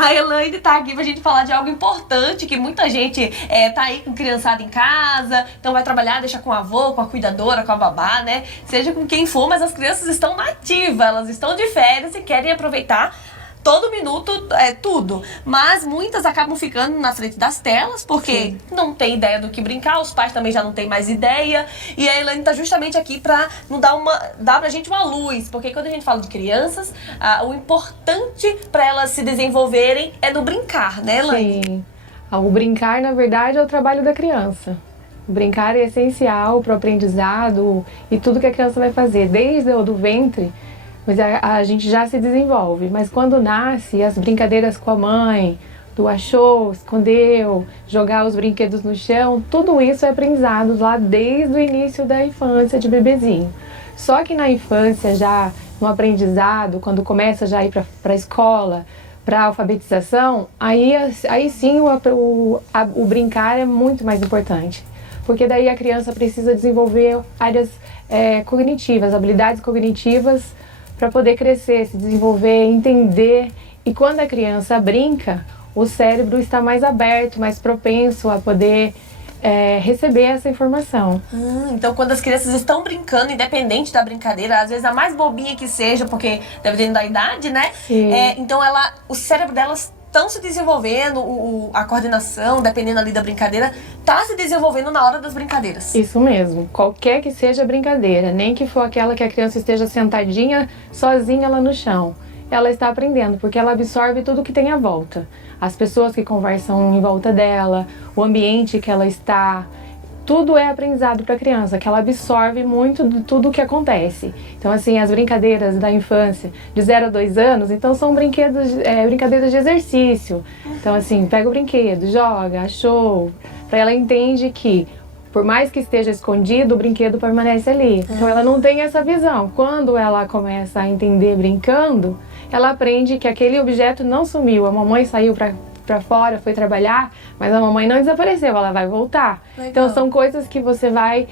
A Elaine tá aqui pra gente falar de algo importante, que muita gente tá aí com criançada em casa, então vai trabalhar, deixa com a avô, com a cuidadora, com a babá, né? Seja com quem for, mas as crianças estão na ativa, elas estão de férias e querem aproveitar todo minuto, tudo. Mas muitas acabam ficando na frente das telas, porque não tem ideia do que brincar, os pais também já não têm mais ideia. E a Elaine tá justamente aqui pra dar pra gente uma luz. Porque quando a gente fala de crianças, o importante pra elas se desenvolverem é no brincar, né, Elaine? Sim. O brincar, na verdade, é o trabalho da criança. O brincar é essencial para o aprendizado e tudo que a criança vai fazer, desde o do ventre. Mas a gente já se desenvolve, mas quando nasce, as brincadeiras com a mãe, do achou, escondeu, jogar os brinquedos no chão, tudo isso é aprendizado lá desde o início da infância de bebezinho. Só que na infância, já no aprendizado, quando começa já a ir para a escola, para a alfabetização, aí sim o brincar é muito mais importante. Porque daí a criança precisa desenvolver áreas cognitivas, habilidades cognitivas, para poder crescer, se desenvolver, entender. E quando a criança brinca, o cérebro está mais aberto, mais propenso a poder receber essa informação. Então quando as crianças estão brincando, independente da brincadeira, às vezes a mais bobinha que seja, porque dependendo da idade, né? Então o cérebro delas estão se desenvolvendo, a coordenação, dependendo ali da brincadeira, tá se desenvolvendo na hora das brincadeiras. Isso mesmo, qualquer que seja a brincadeira, nem que for aquela que a criança esteja sentadinha, sozinha lá no chão. Ela está aprendendo, porque ela absorve tudo que tem à volta. As pessoas que conversam em volta dela, o ambiente que ela está, tudo é aprendizado para a criança, que ela absorve muito de tudo o que acontece. Então, assim, as brincadeiras da infância, de 0 a 2 anos, então são brincadeiras de exercício. Então, assim, pega o brinquedo, joga, achou. Para ela entende que, por mais que esteja escondido, o brinquedo permanece ali. Então, ela não tem essa visão. Quando ela começa a entender brincando, ela aprende que aquele objeto não sumiu. A mamãe saiu para fora, foi trabalhar, mas a mamãe não desapareceu, ela vai voltar. Legal. Então são coisas que você vai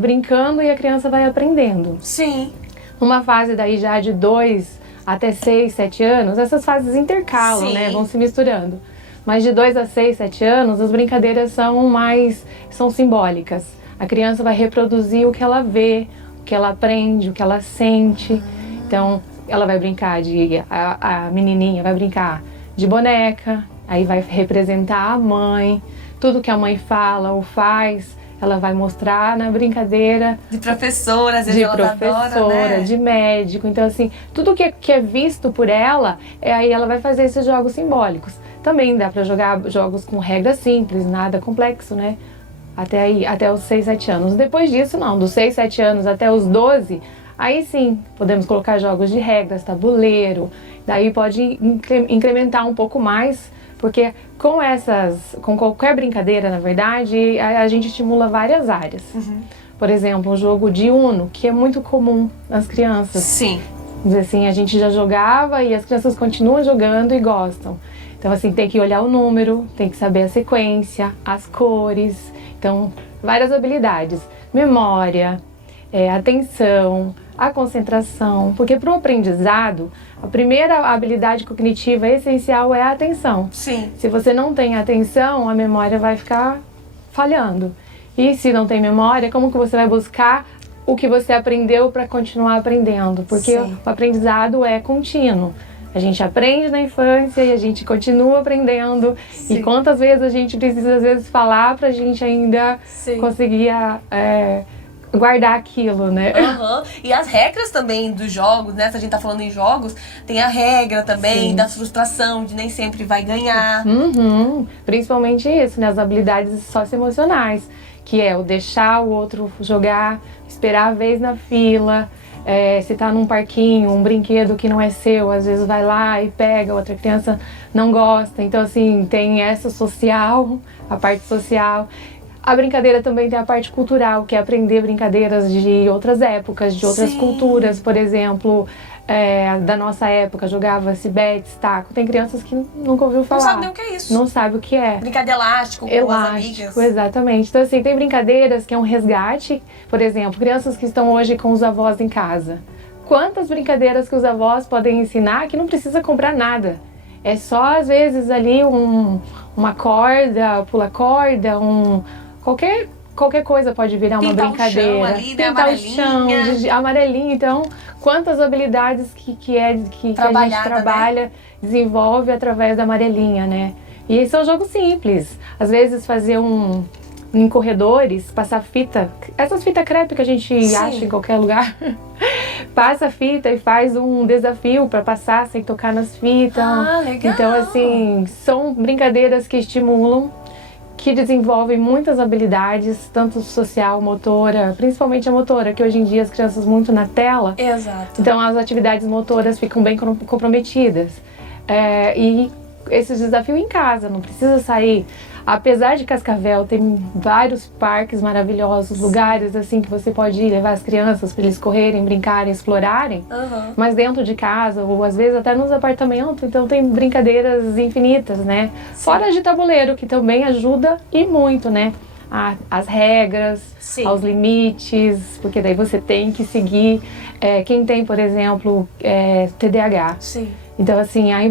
brincando e a criança vai aprendendo. Sim. Numa fase daí já de 2 até 6, 7 anos, essas fases intercalam, né? Vão se misturando. Mas de 2 a 6, 7 anos, as brincadeiras são simbólicas. A criança vai reproduzir o que ela vê, o que ela aprende, o que ela sente. Então, ela vai brincar a menininha vai brincar de boneca, aí vai representar a mãe, tudo que a mãe fala ou faz, ela vai mostrar na brincadeira. De professora, às vezes ela adora, né? De médico, então assim, tudo que é visto por ela, aí ela vai fazer esses jogos simbólicos. Também dá para jogar jogos com regras simples, nada complexo, né? Até os 6, 7 anos. Depois disso, não, dos 6, 7 anos até os 12, aí sim, podemos colocar jogos de regras, tabuleiro, daí pode incrementar um pouco mais, porque com qualquer brincadeira, na verdade, a gente estimula várias áreas. Por exemplo, um jogo de Uno, que é muito comum nas crianças. Sim. Assim, a gente já jogava e as crianças continuam jogando e gostam. Então, assim, tem que olhar o número, tem que saber a sequência, as cores, então, várias habilidades. Memória, atenção, a concentração, porque para o aprendizado, a primeira habilidade cognitiva essencial é a atenção. Sim. Se você não tem atenção, a memória vai ficar falhando. E se não tem memória, como que você vai buscar o que você aprendeu para continuar aprendendo? Porque o aprendizado é contínuo. A gente aprende na infância e a gente continua aprendendo. E quantas vezes a gente precisa, às vezes, falar para a gente ainda conseguir guardar aquilo, né? E as regras também dos jogos, né? Se a gente tá falando em jogos, tem a regra também da frustração, de nem sempre vai ganhar. Principalmente isso, né? As habilidades socioemocionais, que é o deixar o outro jogar, esperar a vez na fila. Se tá num parquinho, um brinquedo que não é seu, às vezes vai lá e pega, outra criança não gosta. Então, assim, tem essa social, a parte social. A brincadeira também tem a parte cultural, que é aprender brincadeiras de outras épocas, de outras culturas. Por exemplo, da nossa época, jogava-se bets, taco. Tem crianças que nunca ouviu falar. Não sabe nem o que é isso. Não sabe o que é. Brincar de elástico com as amigas. Exatamente. Então, assim, tem brincadeiras que é um resgate. Por exemplo, crianças que estão hoje com os avós em casa. Quantas brincadeiras que os avós podem ensinar que não precisa comprar nada. É só, às vezes, ali uma corda, pula corda, qualquer coisa pode virar uma Pintar brincadeira. o chão ali, né? Pintar o chão, amarelinha. Então, quantas habilidades que a gente trabalha, desenvolve através da amarelinha, né? E esse é um jogo simples. Às vezes, fazer em corredores, passar fita, essas fitas crepe que a gente acha em qualquer lugar. Passa a fita e faz um desafio para passar sem tocar nas fitas. Ah, legal! Então, assim, são brincadeiras que estimulam, que desenvolvem muitas habilidades, tanto social, motora, principalmente a motora, que hoje em dia as crianças muito na tela. Exato. Então as atividades motoras ficam bem comprometidas. E esse desafio em casa, não precisa sair. Apesar de Cascavel, tem vários parques maravilhosos, lugares assim que você pode ir levar as crianças para eles correrem, brincarem, explorarem. Mas dentro de casa, ou às vezes até nos apartamentos, então tem brincadeiras infinitas, né? Sim. Fora de tabuleiro, que também ajuda e muito, né? As regras, aos limites, porque daí você tem que seguir. Quem tem, por exemplo, TDAH. Sim. Então, assim, a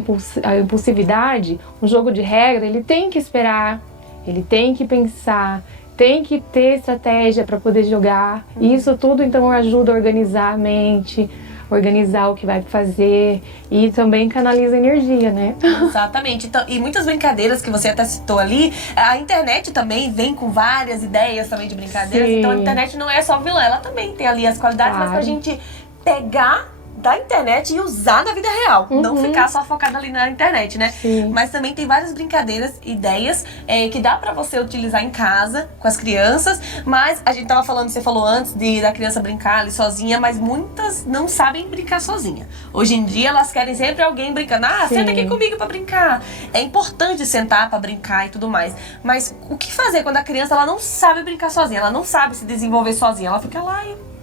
impulsividade, um jogo de regra, ele tem que esperar, ele tem que pensar, tem que ter estratégia para poder jogar. E isso tudo, então, ajuda a organizar a mente, organizar o que vai fazer e também canaliza energia, né? Exatamente. Então, e muitas brincadeiras que você até citou ali, a internet também vem com várias ideias também de brincadeiras. Sim. Então, a internet não é só vilã, ela também tem ali as qualidades, mas pra gente pegar da internet e usar na vida real. Não ficar só focada ali na internet, né? Sim. Mas também tem várias brincadeiras, ideias que dá pra você utilizar em casa com as crianças. Mas a gente tava falando, você falou antes da criança brincar ali sozinha, mas muitas não sabem brincar sozinha. Hoje em dia elas querem sempre alguém brincando. Senta aqui comigo pra brincar. É importante sentar pra brincar e tudo mais. Mas o que fazer quando a criança ela não sabe brincar sozinha? Ela não sabe se desenvolver sozinha. Ela fica lá e...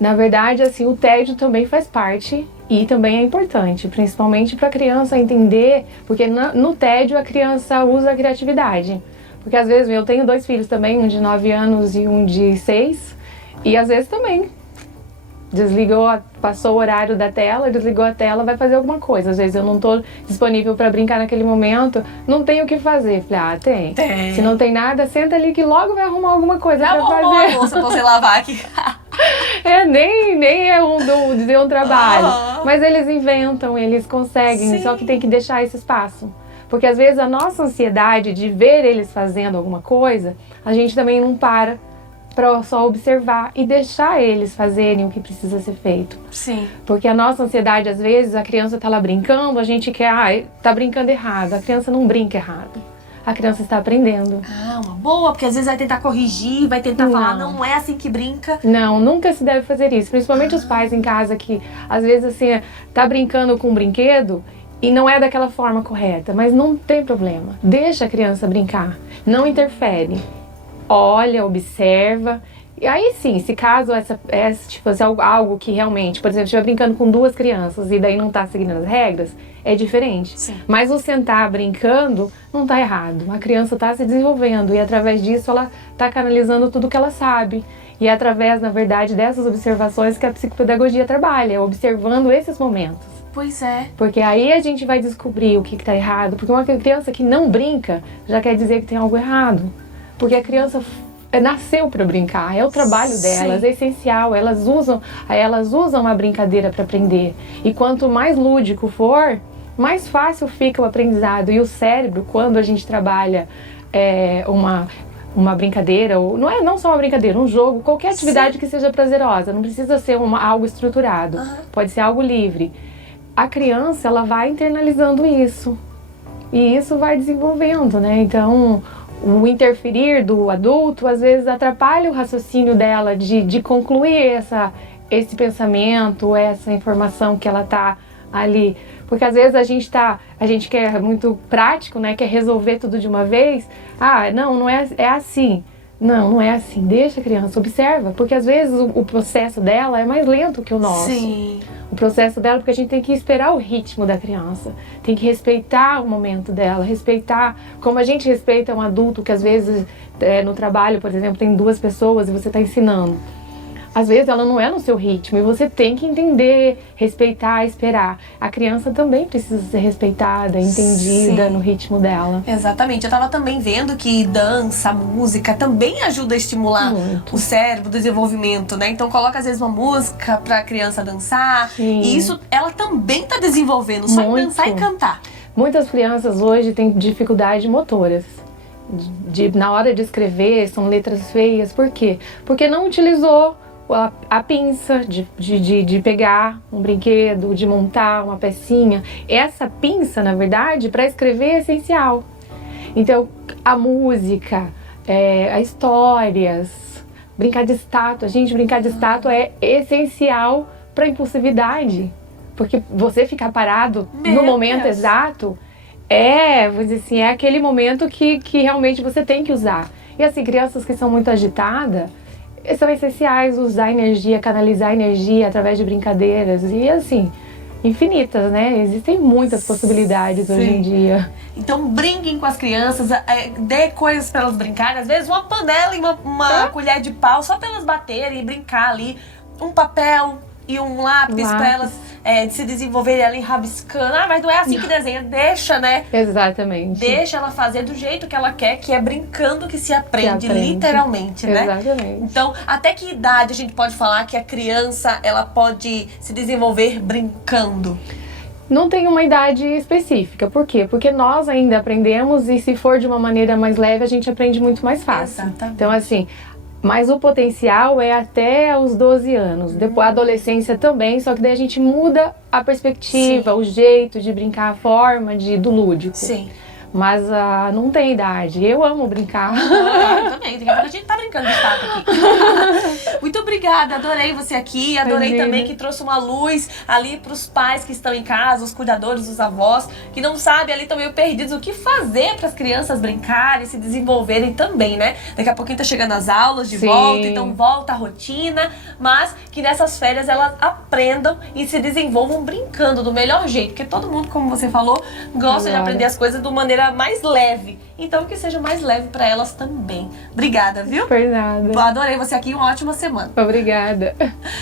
Na verdade, assim, o tédio também faz parte e também é importante, principalmente para a criança entender, porque no tédio a criança usa a criatividade. Porque às vezes eu tenho 2 filhos também, um de 9 anos e um de 6, e às vezes também passou o horário da tela, desligou a tela, vai fazer alguma coisa. Às vezes eu não estou disponível para brincar naquele momento, não tenho o que fazer. Falei, tem. Se não tem nada, senta ali que logo vai arrumar alguma coisa para fazer. A louça pra você lavar aqui. Nem é um trabalho. Mas eles inventam, eles conseguem, só que tem que deixar esse espaço. Porque às vezes a nossa ansiedade de ver eles fazendo alguma coisa, a gente também não para só observar e deixar eles fazerem o que precisa ser feito. Sim. Porque a nossa ansiedade, às vezes, a criança tá lá brincando, a gente quer, tá brincando errado. A criança não brinca errado. A criança está aprendendo. Uma boa, porque às vezes vai tentar corrigir, vai tentar falar, não é assim que brinca. Não, nunca se deve fazer isso. Principalmente os pais em casa que, às vezes, assim, tá brincando com um brinquedo e não é daquela forma correta. Mas não tem problema. Deixa a criança brincar. Não interfere. Olha, observa. E aí sim, se caso se algo que realmente, por exemplo, estiver brincando com 2 crianças e daí não tá seguindo as regras, é diferente. Sim. Mas o sentar brincando não tá errado. A criança tá se desenvolvendo e através disso ela tá canalizando tudo que ela sabe. E é através, na verdade, dessas observações que a psicopedagogia trabalha, observando esses momentos. Pois é. Porque aí a gente vai descobrir o que tá errado. Porque uma criança que não brinca já quer dizer que tem algo errado. Porque a criança nasceu para brincar, é o trabalho delas, é essencial, elas usam a brincadeira para aprender. E quanto mais lúdico for, mais fácil fica o aprendizado. E o cérebro, quando a gente trabalha uma brincadeira, ou não só uma brincadeira, um jogo, qualquer atividade que seja prazerosa, não precisa ser algo estruturado, pode ser algo livre. A criança, ela vai internalizando isso, e isso vai desenvolvendo, né? Então, o interferir do adulto, às vezes, atrapalha o raciocínio dela de concluir esse pensamento, essa informação que ela tá ali. Porque às vezes a gente quer muito prático, né? Quer resolver tudo de uma vez. Não é assim. Não é assim. Deixa a criança, observa. Porque às vezes o processo dela é mais lento que o nosso. Sim. O processo dela, porque a gente tem que esperar o ritmo da criança. Tem que respeitar o momento dela, respeitar como a gente respeita um adulto que às vezes no trabalho, por exemplo, tem 2 pessoas e você está ensinando. às vezes ela não é no seu ritmo e você tem que entender, respeitar, esperar. A criança também precisa ser respeitada, entendida no ritmo dela. Exatamente. Eu tava também vendo que dança, música também ajuda a estimular o cérebro, o desenvolvimento, né? Então coloca às vezes uma música pra criança dançar. Sim. E isso ela também tá desenvolvendo, só em dançar e cantar. Muitas crianças hoje têm dificuldades motoras. Na hora de escrever, são letras feias. Por quê? Porque não utilizou a pinça de pegar um brinquedo, de montar uma pecinha. Essa pinça, na verdade, para escrever é essencial. Então, a música, as histórias, brincar de estátua. Gente, brincar de estátua é essencial para impulsividade. Porque você ficar parado no momento exato vou dizer assim, é aquele momento que realmente você tem que usar. E assim, crianças que são muito agitadas, são essenciais usar energia, canalizar energia através de brincadeiras. E assim, infinitas, né? Existem muitas possibilidades hoje em dia. Então brinquem com as crianças, dê coisas para elas brincarem. Às vezes uma panela e uma colher de pau só para elas baterem e brincar ali. Um papel e um lápis para elas se desenvolverem ali rabiscando. Ah, mas não é assim que desenha. Deixa, né? Exatamente. Deixa ela fazer do jeito que ela quer, que é brincando que se aprende. Literalmente, né? Exatamente. Então, até que idade a gente pode falar que a criança ela pode se desenvolver brincando? Não tem uma idade específica. Por quê? Porque nós ainda aprendemos e se for de uma maneira mais leve, a gente aprende muito mais fácil. Exatamente. Então, assim, mas o potencial é até os 12 anos. Depois a adolescência também, só que daí a gente muda a perspectiva, o jeito de brincar, a forma do lúdico. Sim. Mas não tem idade. Eu amo brincar. Eu também. Daqui a pouco a gente tá brincando de estátua aqui. Muito obrigada. Adorei você aqui. Adorei também que trouxe uma luz ali pros pais que estão em casa, os cuidadores, os avós, que não sabem ali, estão meio perdidos o que fazer para as crianças brincarem, se desenvolverem também, né? Daqui a pouquinho tá chegando as aulas de volta, então volta a rotina, mas que nessas férias elas aprendam e se desenvolvam brincando do melhor jeito, porque todo mundo, como você falou, gosta de aprender as coisas de uma maneira mais leve. Então que seja mais leve para elas também. Obrigada, viu? Por nada. Adorei você aqui, uma ótima semana. Obrigada.